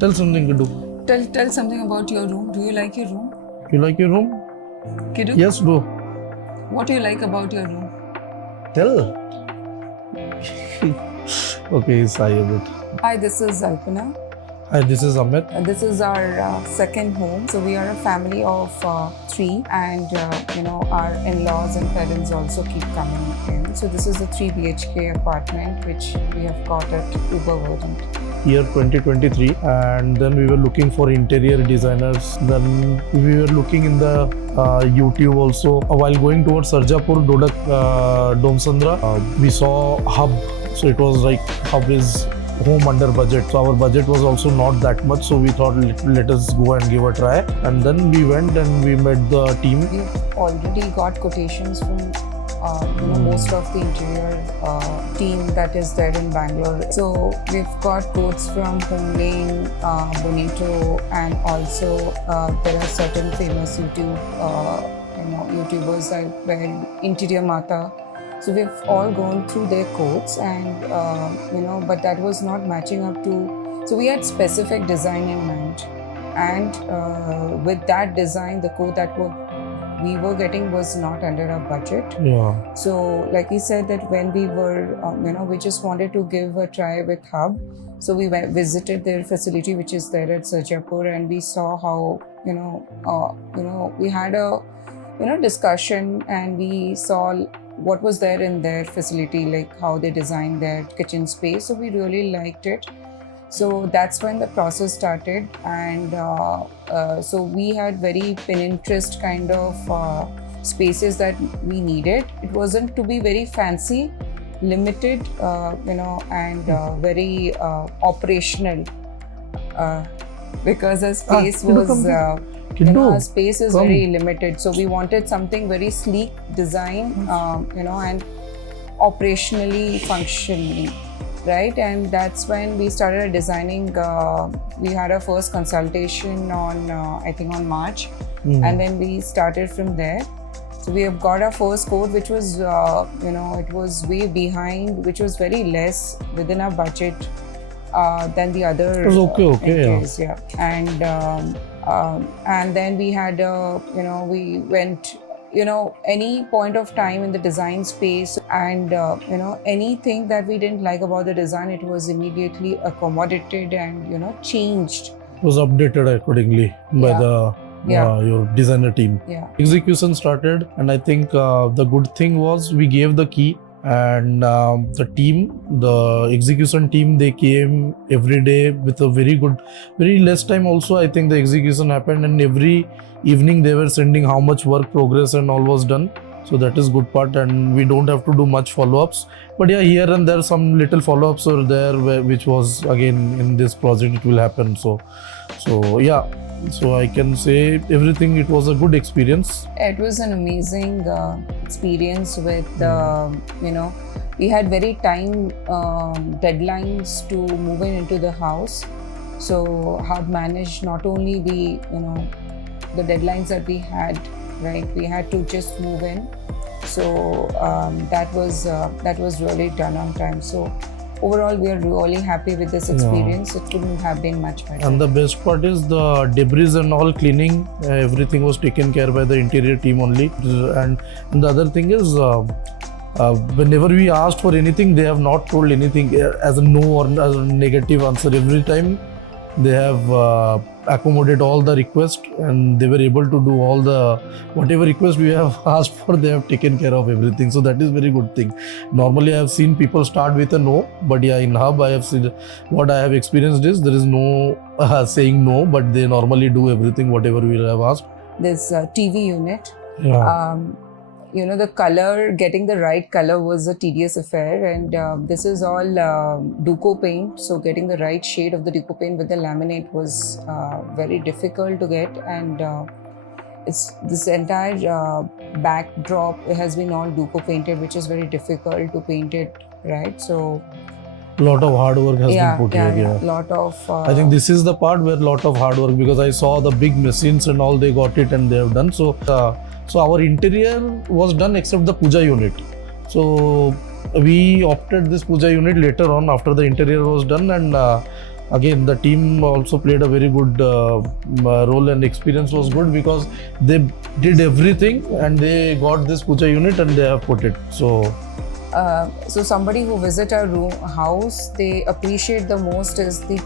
Tell something to do. Tell something about your room. Do you like your room? You like your room? Kiddu? Yes, do. What do you like about your room? Tell. Okay, sigh a bit. Hi, this is Alpana. Hi, this is Amit. This is our second home. So we are a family of three, and our in-laws and parents also keep coming in. So this is a 3 BHK apartment which we have got at Uber-Verdant. Year 2023, and then we were looking for interior designers. Then we were looking in the YouTube also. While going towards Sarjapur, Dodak, Domsandra, we saw Hub. So it was like Hub is home under budget. So our budget was also not that much. So we thought let us go and give a try. And then we went and we met the team. We've already got quotations from most of the interior team that is there in Bangalore. So we've got quotes from Homelane, Bonito, and also there are certain famous YouTubers like Interior Mata. So we've all gone through their quotes, and but that was not matching up to. So we had specific design in mind, and with that design, the quote that we were getting was not under our budget. Yeah. So like he said that when we were, we just wanted to give a try with Hub. So we visited their facility, which is there at Sarjapur, and we saw how, we had a, discussion, and we saw what was there in their facility, like how they designed their kitchen space. So we really liked it. So that's when the process started, and so we had very Pinterest kind of spaces that we needed. It wasn't to be very fancy, limited, and very operational, because our space was, our space is very limited. So we wanted something very sleek design, and operationally functioning. Right, and that's when we started designing. We had our first consultation on, I think, on March, and then we started from there. So we have got our first quote, which was, it was way behind, which was very less within our budget than the other. It was okay, entries, yeah. And then we had, we went. Any point of time in the design space, and anything that we didn't like about the design, it was immediately accommodated and changed. It was updated accordingly by your designer team. Yeah. Execution started, and I think the good thing was we gave the key, and the execution team, they came every day with a very less time also. I think the execution happened, and every evening they were sending how much work progress and all was done. So that is good part, and we don't have to do much follow-ups. But yeah, here and there some little follow-ups are there, which was again in this project it will happen. So yeah. So I can say everything, it was a good experience. It was an amazing experience with, we had very time deadlines to move into the house. So Hub managed not only the deadlines that we had, right? We had to just move in. So that was really done on time. So overall, we are really happy with this experience. It couldn't have been much better. And the best part is the debris and all cleaning, everything was taken care by the interior team only. And the other thing is, whenever we asked for anything, they have not told anything as a no or as a negative answer. Every time they have accommodated all the requests, and they were able to do all the whatever request we have asked for. They have taken care of everything. So that is very good thing. Normally I have seen people start with a no, but yeah, in Hub I have seen, what I have experienced is there is no saying no, but they normally do everything whatever we have asked. This TV unit. Yeah. The color, getting the right color was a tedious affair, and this is all Duco paint. So getting the right shade of the Duco paint with the laminate was very difficult to get, and it's this entire backdrop has been all Duco painted, which is very difficult to paint it right. So lot of hard work has been put here. Yeah, lot of. I think this is the part where lot of hard work, because I saw the big machines and all, they got it and they have done. So our interior was done except the puja unit. So we opted this puja unit later on after the interior was done, and again the team also played a very good role, and experience was good because they did everything and they got this puja unit and they have put it. So somebody who visit our house, they appreciate the most is the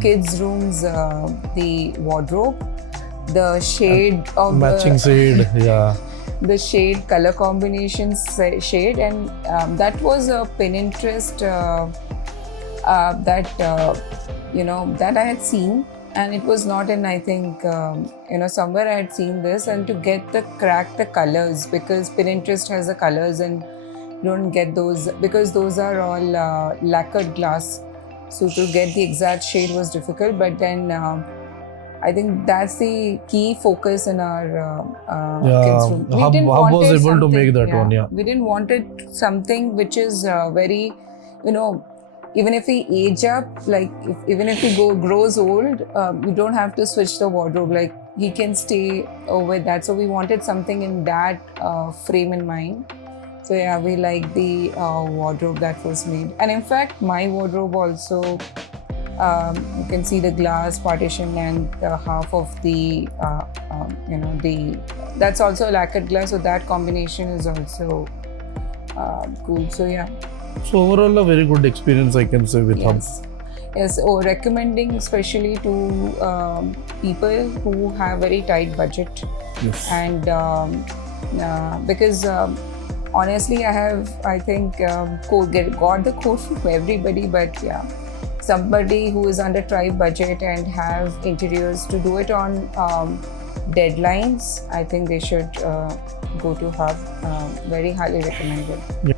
kids rooms, the wardrobe, the shade of Matching shade, yeah. the shade, color combinations, shade, and that was a Pinterest that that I had seen, and it was not in, I think somewhere I had seen this, and to get crack the colors, because Pinterest has the colors and you don't get those because those are all lacquered glass, so to get the exact shade was difficult. But then I think that's the key focus in our kids room. Hub was able to something- make that one, yeah. We didn't want it something which is very, even if we age up, like even if he grows old, we don't have to switch the wardrobe. Like he can stay with that. So we wanted something in that frame in mind. So yeah, we like the wardrobe that was made. And in fact, my wardrobe also, you can see the glass partition and half of the, that's also lacquered glass. So that combination is also cool. So yeah. So overall a very good experience, I can say, with Hub. Yes, recommending especially to people who have very tight budget. Yes. And because honestly, I think got the code from everybody, but yeah, somebody who is under tight budget and have interiors to do it on deadlines, I think they should go to Hub. Very highly recommended. Yeah.